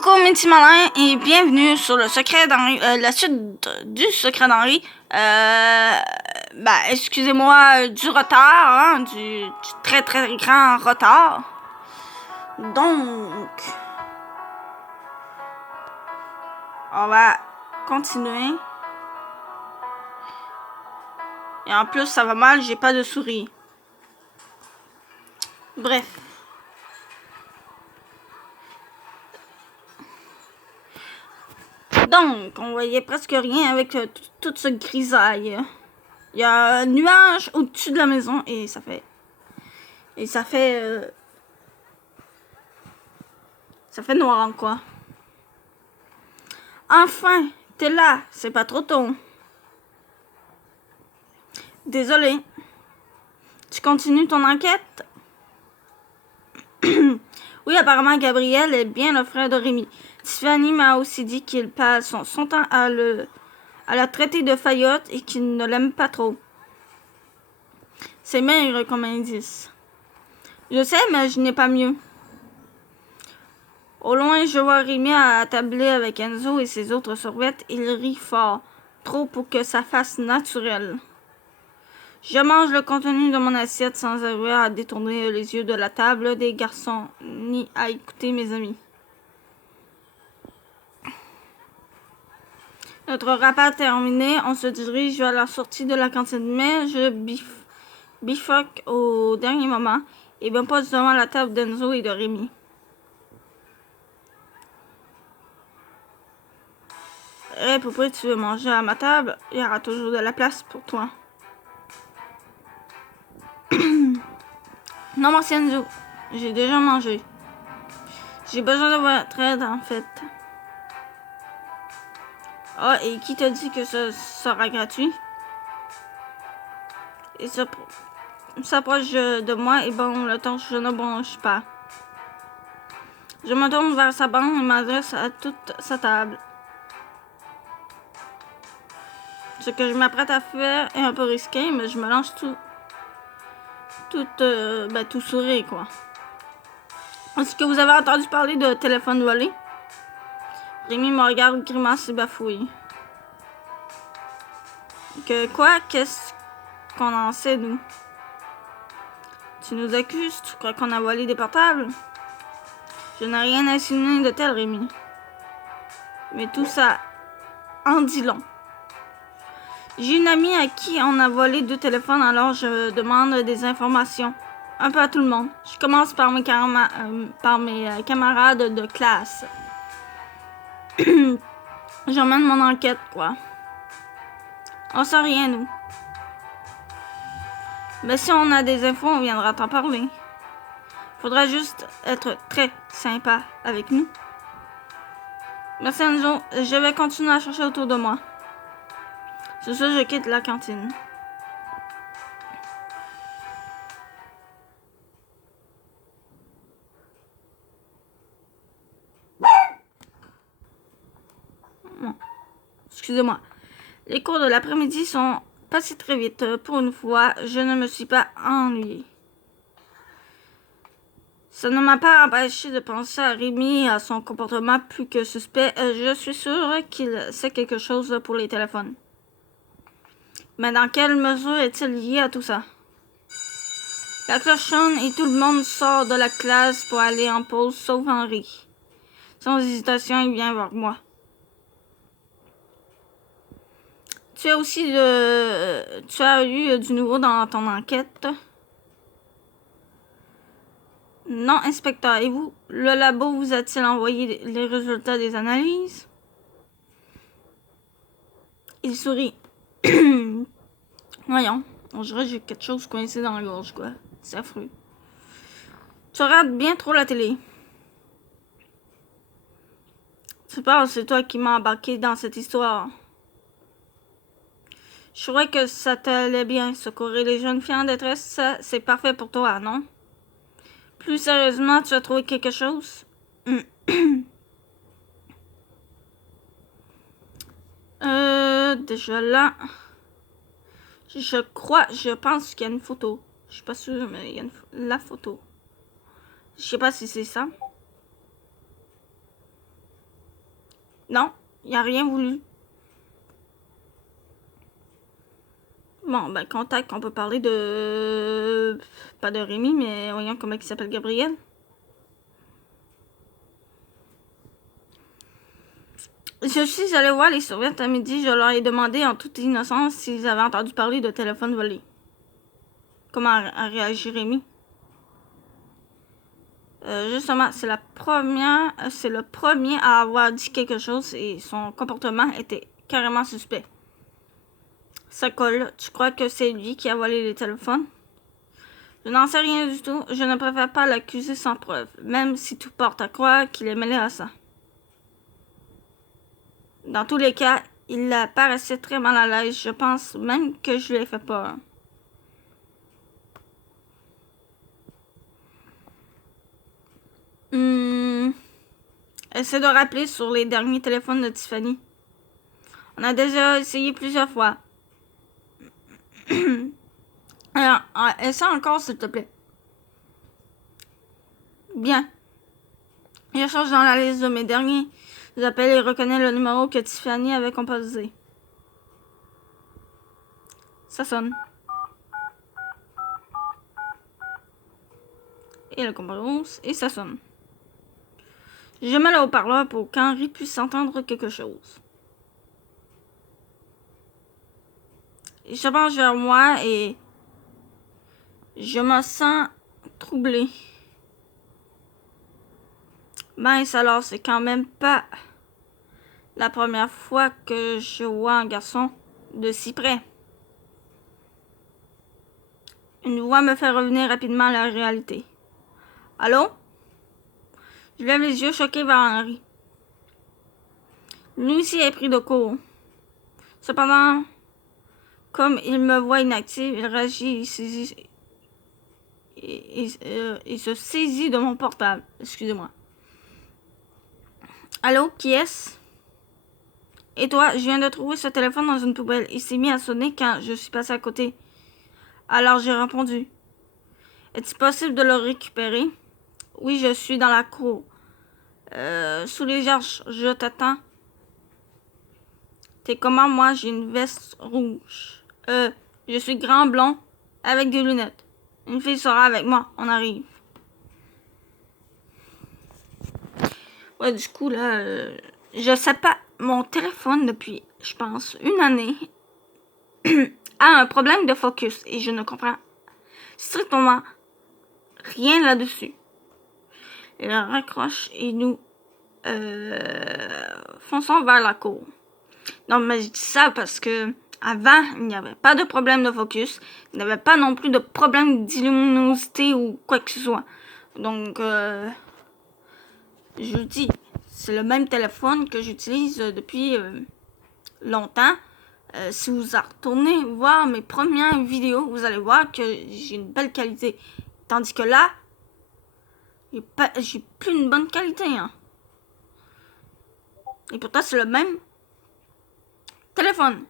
Coucou mes petits malins et bienvenue sur le secret d'Henri, la suite du secret d'Henri. Excusez-moi du retard, hein, du très très grand retard. Donc, on va continuer. Et en plus, ça va mal, j'ai pas de souris. Bref. Donc, on voyait presque rien avec toute ce grisaille. Il y a un nuage au-dessus de la maison et ça fait noir, quoi. Enfin, t'es là, c'est pas trop tôt. Désolé. Tu continues ton enquête? Oui, apparemment, Gabriel est bien le frère de Rémi. Tiffany m'a aussi dit qu'il passe son temps à la traiter de faillotte et qu'il ne l'aime pas trop. C'est maigre comme indice. Je sais, mais je n'ai pas mieux. Au loin, je vois Rémi attabler avec Enzo et ses autres survettes. Il rit fort, trop pour que ça fasse naturel. Je mange le contenu de mon assiette sans avoir à détourner les yeux de la table des garçons, ni à écouter mes amis. Notre repas terminé, on se dirige vers la sortie de la cantine, mais je bifurque au dernier moment et me pose devant la table d'Enzo et de Rémi. Hey, pourquoi tu veux manger à ma table? Il y aura toujours de la place pour toi. Non, merci Enzo. J'ai déjà mangé. J'ai besoin de votre aide, en fait. Ah, et qui t'a dit que ce sera gratuit? Et s'approche de moi et bon, le torche, je ne bronche pas. Je me tourne vers sa bande et m'adresse à toute sa table. Ce que je m'apprête à faire est un peu risqué, mais je me lance tout sourire, quoi. Est-ce que vous avez entendu parler de téléphone volé? Rémi me regarde, grimace et bafouille. Quoi? Qu'est-ce qu'on en sait, nous? Tu nous accuses? Tu crois qu'on a volé des portables? Je n'ai rien insinué de tel, Rémi. Mais tout ça en dit long. J'ai une amie à qui on a volé 2 téléphones, alors je demande des informations. Un peu à tout le monde. Je commence par mes camarades de classe. J'emmène mon enquête, quoi. On sait rien, nous. Mais si on a des infos, on viendra t'en parler. Faudra juste être très sympa avec nous. Merci Enzo, je vais continuer à chercher autour de moi. C'est ça, je quitte la cantine. Bon. Excusez-moi. Les cours de l'après-midi sont passés très vite. Pour une fois, je ne me suis pas ennuyée. Ça ne m'a pas empêché de penser à Rémi et à son comportement plus que suspect. Je suis sûre qu'il sait quelque chose pour les téléphones. Mais dans quelle mesure est-il lié à tout ça? La cloche sonne et tout le monde sort de la classe pour aller en pause, sauf Henri. Sans hésitation, il vient vers moi. Tu as eu du nouveau dans ton enquête? Non, inspecteur. Et vous, le labo vous a-t-il envoyé les résultats des analyses? Il sourit. Voyons, on dirait que j'ai quelque chose coincé dans la gorge, quoi. C'est affreux. Tu regardes bien trop la télé. Tu penses, c'est toi qui m'as embarqué dans cette histoire. Je trouvais que ça t'allait bien. Secourir les jeunes filles en détresse, ça, c'est parfait pour toi, non? Plus sérieusement, tu as trouvé quelque chose? Déjà là. Je pense qu'il y a une photo. Je suis pas sûre, mais il y a la photo. Je sais pas si c'est ça. Non, il n'a rien voulu. Bon, ben, contact, on peut parler de... Pas de Rémi, mais voyons comment il s'appelle, Gabriel. Je suis allée voir les surveillants à midi. Je leur ai demandé en toute innocence s'ils avaient entendu parler de téléphone volé. Comment a réagi Rémi? Justement, c'est le premier à avoir dit quelque chose et son comportement était carrément suspect. Ça colle. Tu crois que c'est lui qui a volé les téléphones? Je n'en sais rien du tout. Je ne préfère pas l'accuser sans preuve, même si tout porte à croire qu'il est mêlé à ça. Dans tous les cas, il paraissait très mal à l'aise. Je pense même que je lui ai fait peur. Essaie de rappeler sur les derniers téléphones de Tiffany. On a déjà essayé plusieurs fois. Alors, essaie encore, s'il te plaît. Bien. Je cherche dans la liste de mes derniers appels et reconnais le numéro que Tiffany avait composé. Ça sonne. Et le compose et ça sonne. Je mets le haut-parleur pour qu'Henri puisse entendre quelque chose. Il se penche vers moi et je me sens troublée. Mince alors, c'est quand même pas la première fois que je vois un garçon de si près. Une voix me fait revenir rapidement à la réalité. Allô? Je lève les yeux choqués vers Henri. Lui aussi est pris de court. Cependant, comme il me voit inactive, il réagit il se saisit de mon portable. Excusez-moi. Allô, qui est-ce? Et toi, je viens de trouver ce téléphone dans une poubelle. Il s'est mis à sonner quand je suis passé à côté. Alors j'ai répondu. Est-il possible de le récupérer? Oui, je suis dans la cour. Sous les arches, je t'attends. T'es comment, moi? J'ai une veste rouge. Je suis grand blond avec des lunettes. Une fille sera avec moi. On arrive. Ouais, du coup, là, je sais pas. Mon téléphone, depuis, je pense, une année, a un problème de focus et je ne comprends strictement rien là-dessus. Il raccroche et nous fonçons vers la cour. Non, mais je dis ça parce que avant, il n'y avait pas de problème de focus. Il n'y avait pas non plus de problème d'illuminosité ou quoi que ce soit. Donc, je vous dis, c'est le même téléphone que j'utilise depuis longtemps. Si vous retournez voir mes premières vidéos, vous allez voir que j'ai une belle qualité. Tandis que là, j'ai plus une bonne qualité. Hein. Et pourtant, c'est le même téléphone.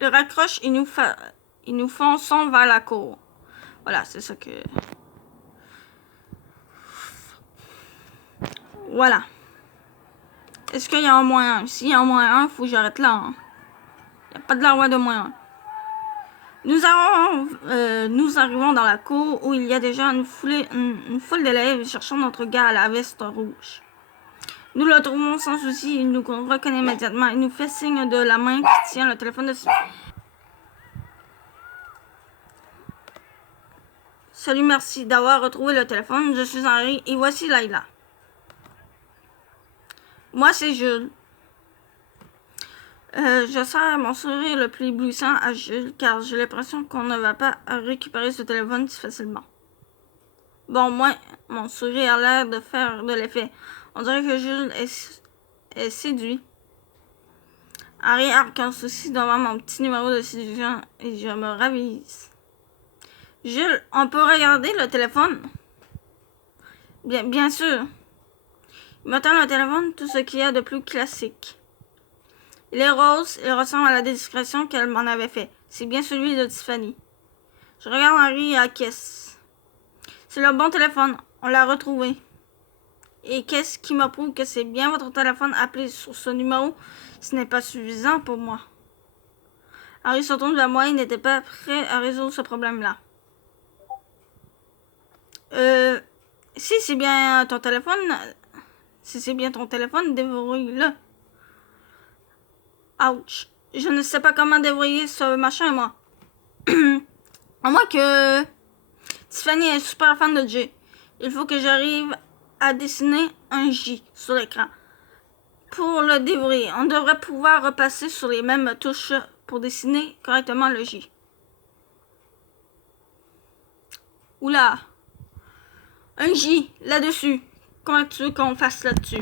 Il raccroche et nous fonçons vers la cour. Voilà, c'est ça que... Voilà. Est-ce qu'il y a un moyen? S'il y a un moyen, il faut que j'arrête là. Hein. Il n'y a pas de la loi de moyen. Nous arrivons dans la cour où il y a déjà une foule d'élèves cherchant notre gars à la veste rouge. Nous le trouvons sans souci, il nous reconnaît immédiatement. Il nous fait signe de la main qui tient le téléphone dessus. Salut, merci d'avoir retrouvé le téléphone. Je suis Henri et voici Laila. Moi, c'est Jules. Je sers mon sourire le plus éblouissant à Jules car j'ai l'impression qu'on ne va pas récupérer ce téléphone si facilement. Bon, moi, mon sourire a l'air de faire de l'effet. On dirait que Jules est séduit. Henri arque un souci devant mon petit numéro de séduction et je me ravise. Jules, on peut regarder le téléphone? Bien sûr. Il me tend le téléphone, tout ce qu'il y a de plus classique. Il est rose, il ressemble à la description qu'elle m'en avait fait. C'est bien celui de Tiffany. Je regarde Henri et acquiesce. C'est le bon téléphone, on l'a retrouvé. Et qu'est-ce qui me prouve que c'est bien votre téléphone appelé sur ce numéro? Ce n'est pas suffisant pour moi. Harry se tourne vers moi, il n'était pas prêt à résoudre ce problème-là. Si c'est bien ton téléphone, déverrouille-le. Ouch. Je ne sais pas comment déverrouiller ce machin, moi. À moins que Tiffany est super fan de J. Il faut que j'arrive à dessiner un J sur l'écran. Pour le déverrouiller, on devrait pouvoir repasser sur les mêmes touches pour dessiner correctement le J. Oula! Un J, là-dessus. Comment tu veux qu'on fasse là-dessus?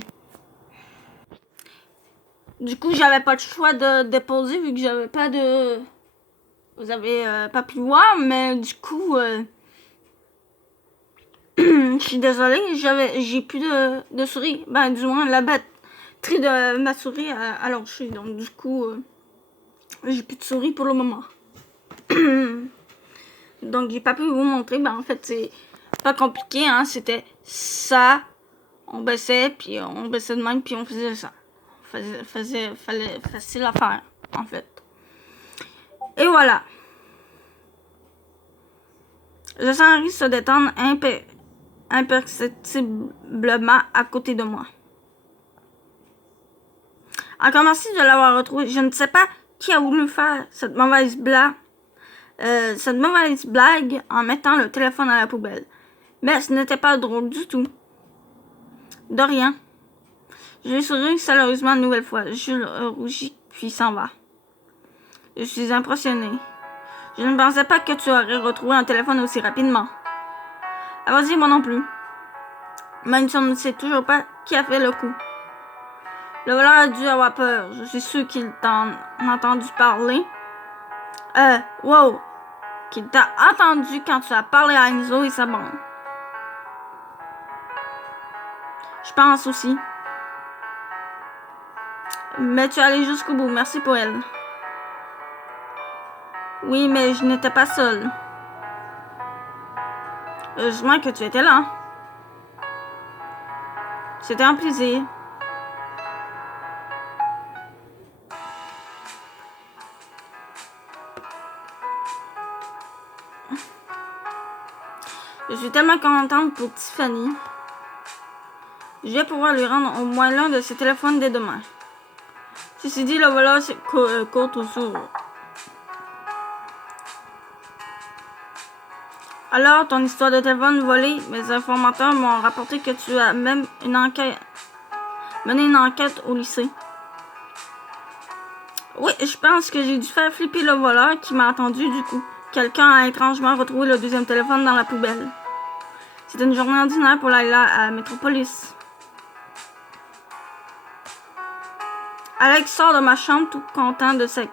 Du coup, j'avais pas le choix de déposer vu que j'avais pas de... Vous avez pas pu le voir, mais du coup... Je suis désolée, j'ai plus de souris. Ben, du moins, la batterie de ma souris a lâché. Donc, du coup, j'ai plus de souris pour le moment. Donc, j'ai pas pu vous montrer. Ben, en fait, c'est pas compliqué, hein. C'était ça. On baissait, puis on baissait de même, puis on faisait ça. Fallait facile à faire, en fait. Et voilà. Je sens Harry se détendre imperceptiblement à côté de moi. Encore merci de l'avoir retrouvé. Je ne sais pas qui a voulu faire cette mauvaise blague en mettant le téléphone à la poubelle. Mais ce n'était pas drôle du tout. De rien. Je souris sérieusement une nouvelle fois. Jules rougit puis s'en va. Je suis impressionnée. Je ne pensais pas que tu aurais retrouvé un téléphone aussi rapidement. Ah, vas-y, moi non plus. Même si on ne sait toujours pas qui a fait le coup. Le voleur a dû avoir peur. Je suis sûre qu'il t'en a entendu parler. Wow. Qu'il t'a entendu quand tu as parlé à Enzo et sa bande. Je pense aussi. Mais tu es allé jusqu'au bout. Merci pour elle. Oui, mais je n'étais pas seule. Heureusement que tu étais là. C'était un plaisir. Je suis tellement contente pour Tiffany. Je vais pouvoir lui rendre au moins l'un de ses téléphones dès demain. Ceci dit, le voleur court toujours. Alors, ton histoire de téléphone volé, mes informateurs m'ont rapporté que tu as même mené une enquête au lycée. Oui, je pense que j'ai dû faire flipper le voleur qui m'a attendu du coup. Quelqu'un a étrangement retrouvé le deuxième téléphone dans la poubelle. C'était une journée ordinaire pour Layla à Metropolis. Alex sort de ma chambre tout content de cette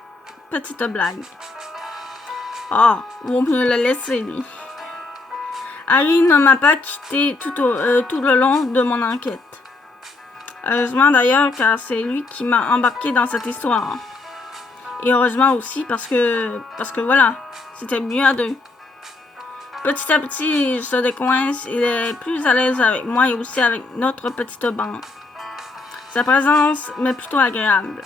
petite blague. Ah, vaut mieux le laisser, lui. Harry ne m'a pas quitté tout le long de mon enquête. Heureusement d'ailleurs, car c'est lui qui m'a embarqué dans cette histoire. Et heureusement aussi parce que voilà, c'était mieux à deux. Petit à petit, il se décoince, il est plus à l'aise avec moi et aussi avec notre petite bande. Sa présence m'est plutôt agréable.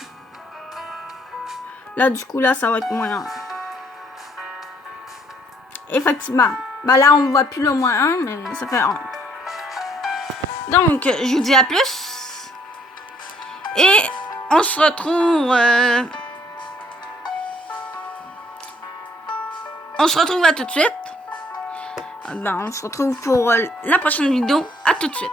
Là, du coup, là, ça va être moins 1. Effectivement. Ben là, on ne voit plus le moins 1, mais ça fait 1. Donc, je vous dis à plus. Et on se retrouve... on se retrouve à tout de suite. Ben, on se retrouve pour la prochaine vidéo. À tout de suite.